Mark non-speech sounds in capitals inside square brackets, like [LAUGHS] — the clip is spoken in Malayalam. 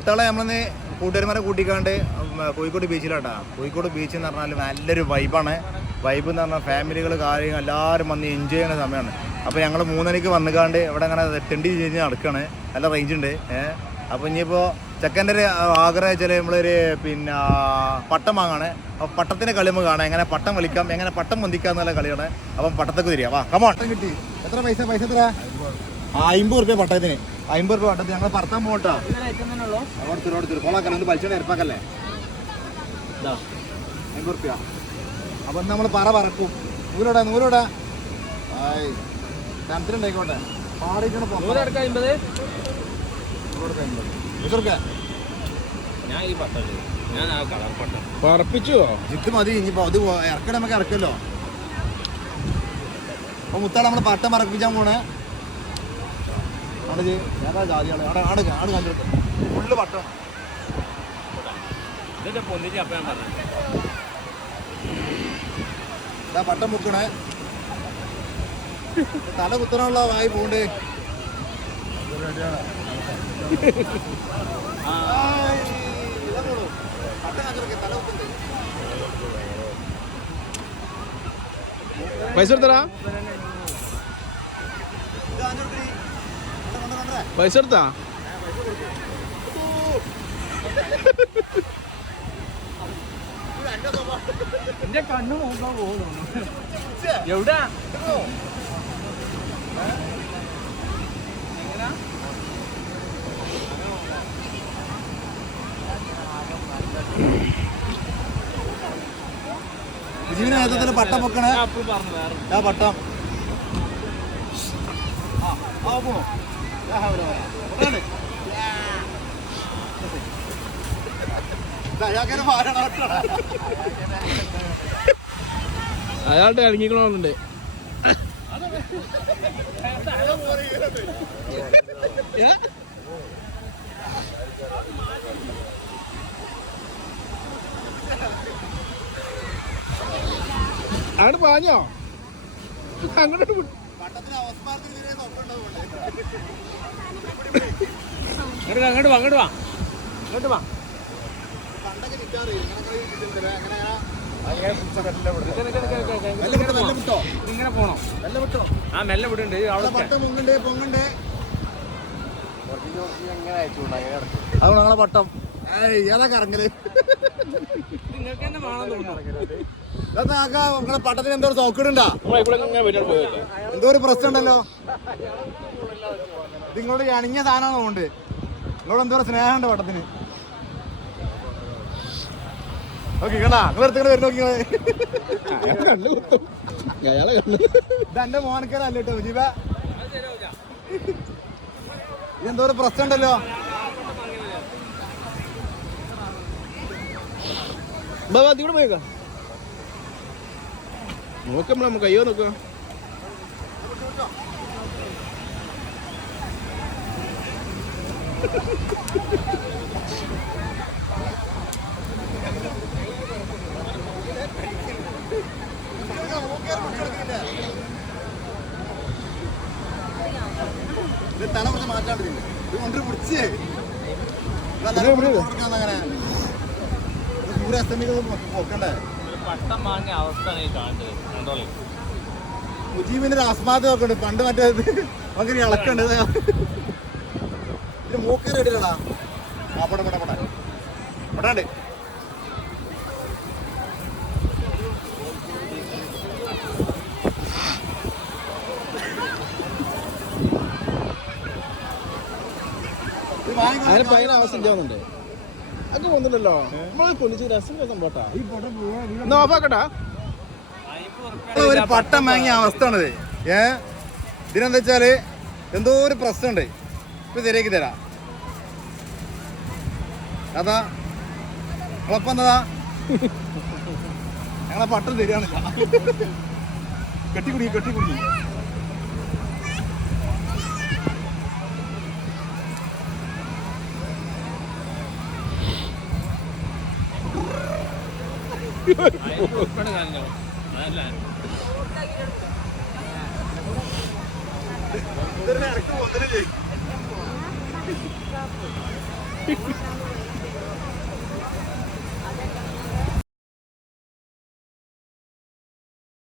മുത്താളെ നമ്മളൊന്ന് കൂട്ടുകാരന്മാരെ കൂട്ടിക്കാണ്ട് കോഴിക്കോട് ബീച്ചിലാട്ടാ കോഴിക്കോട് ബീച്ച് എന്ന് പറഞ്ഞാൽ നല്ലൊരു വൈബാണ് വൈബ് എന്ന് പറഞ്ഞാൽ ഫാമിലികൾ കാര്യങ്ങൾ എല്ലാവരും വന്ന് എൻജോയ് ചെയ്യുന്ന സമയമാണ് അപ്പോൾ ഞങ്ങൾ മൂന്നരയ്ക്ക് വന്നുകാണ്ട് ഇവിടെ അങ്ങനെ തെണ്ടി കഴിഞ്ഞ് നടക്കുകയാണ് നല്ല റേഞ്ച് ഉണ്ട്. ഏഹ് അപ്പോൾ ഇനിയിപ്പോൾ ചെക്കന്റെ ഒരു ആഗ്രഹം വെച്ചാൽ നമ്മളൊരു പിന്നെ പട്ടം വാങ്ങാണ്. അപ്പോൾ പട്ടത്തിന്റെ കളി നമുക്ക് കാണാം. എങ്ങനെ പട്ടം വലിക്കാം എങ്ങനെ പട്ടം പൊന്തിക്കാം എന്നുള്ള കളിയാണ്. അപ്പം പട്ടത്തേക്ക് തിരിയാം. വാ കമോൺ പട്ടം കിട്ടി. എത്ര പൈസ? പൈസ എത്ര അമ്പത് റുപ്യ പട്ടത്തിന് അമ്പത് റുപ്യ പട്ടത്തിന് ഞങ്ങൾ പറത്താൻ പോകട്ടോ. അവിടെ അവിടെ കൊളാക്കല്ലേ ഒന്ന് ഇതാ അമ്പത് റുപ്യ. അപ്പം നമ്മൾ പറ പറക്കും. നൂലോടാ നൂലോടാ. ആയി തണുത്തിലുണ്ടായിക്കോട്ടെ പാടിക്കണം ജിത്ത് മതി ഇനിയിപ്പോ അത് ഇറക്കണ നമുക്ക് ഇറക്കല്ലോ അപ്പൊ മുത്താടെ നമ്മൾ പട്ടം പറപ്പിച്ചാൽ പോണേ. അവിടെ. ഏതാ ജാതിയാണ് അവിടെ ആണ് ആണ് കണ്ടിട്ട് ഫുള്ള് പട്ടം ഇതിന്റെ പൊന്നിച്ച് അപ്പം ഞാൻ പറഞ്ഞു. പട്ടം മുക്കണേ. തല കുത്തനുള്ള വായി പോണ്ടേ. പൈസ ഇതാ പൈസ എടുത്താ എന്റെ കണ്ണു നോക്കാൻ പോകുന്നു. എവിടാ? ഇതിന് നേതൃത്വത്തിൽ പട്ടം വെക്കണേ. ആ പട്ടം. ആ ആ പോണു. അയാളുടെ ഇറങ്ങിക്കണമെന്നുണ്ട് അങ്ങോട്ട് പാഞ്ഞോ? അങ്ങോട്ട് അങ്ങോട്ട് വാ, അങ്ങോട്ട് വാ അങ്ങോട്ട് വാ. ഇങ്ങനെ പോണോ. മെല്ലെ വിട്ടോ. ആ മെല്ലെ വിടുണ്ട് അവിടെ പട്ടം പൊങ്ങണ്ടേ പൊങ്ങണ്ടേ അത് ഞങ്ങളെ പട്ടം. ഏയ് നിങ്ങളെ പട്ടത്തിന് എന്തോ സോക്കിടുണ്ടാ എന്തോ ഒരു പ്രശ്നം ഉണ്ടല്ലോ. നിങ്ങളോട് അണിഞ്ഞ സാധനം കൊണ്ട് നിങ്ങളോട് എന്തോ സ്നേഹം സ്നേഹമുണ്ട് പട്ടത്തിന്. നോക്കി കണ്ടാ? നിങ്ങൾ എടുത്തിട്ട് വരും നോക്കി അയാളെ കണ്ണ് കുത്തും അയാളെ കണ്ണ് ഇത് എന്റെ മോനക്കാരല്ല ജീവ ഇതെന്തോ ഒരു പ്രശ്നം ഉണ്ടല്ലോ. ബാബാ അതിവിടെ പോയേക്കാം. നോക്കാം നമ്മൾ കയ്യോ നോക്കാം. തല കുറച്ച് മാറ്റാണ്ടില്ല ഇത് കൊണ്ട് പിടിച്ച്. അങ്ങനെ സൂര്യാസ്തമിക്കുന്നത് നോക്കണ്ടേ പട്ടം വാങ്ങിയ അവസ്ഥയാണ് ഈ കാണുന്നത്. കണ്ടോളി. മുജീബിന്റെ ഒരു ആസ്മാദം ഒക്കെ ഉണ്ട് പണ്ട് മറ്റേ അങ്ങനെ നമുക്ക് ഇളക്കണ്ട്. ഇതിന് മൂക്കര ഇടില്ലടാ ആ പടം പടം പടം. പടാണ്ട്. ഇത് അതിന് ഭയങ്കര അവസ്ഥ ഇല്ലാന്നുണ്ട്. അത് പോകുന്നില്ലല്ലോ നമ്മളെ പൊന്നിച്ച് രസം സംഭവട്ടാ. എന്നാ ഓഫാക്കട്ടാ? ഒരു പട്ടം വാങ്ങിയ അവസ്ഥയാണിത്. ഏ? ഇതിനെന്താ വെച്ചാൽ എന്തോ ഒരു പ്രശ്നമുണ്ട്. ഇപ്പൊ ശരിയാക്കി തരാം. അതാ കുഴപ്പം എന്നതാ ഞങ്ങളെ പട്ടം ശരിയാണ് കെട്ടിക്കുടി കെട്ടിക്കുടി. [LAUGHS] [LAUGHS] [LAUGHS] ഉൾപ്പെടെ കാണിക്കണം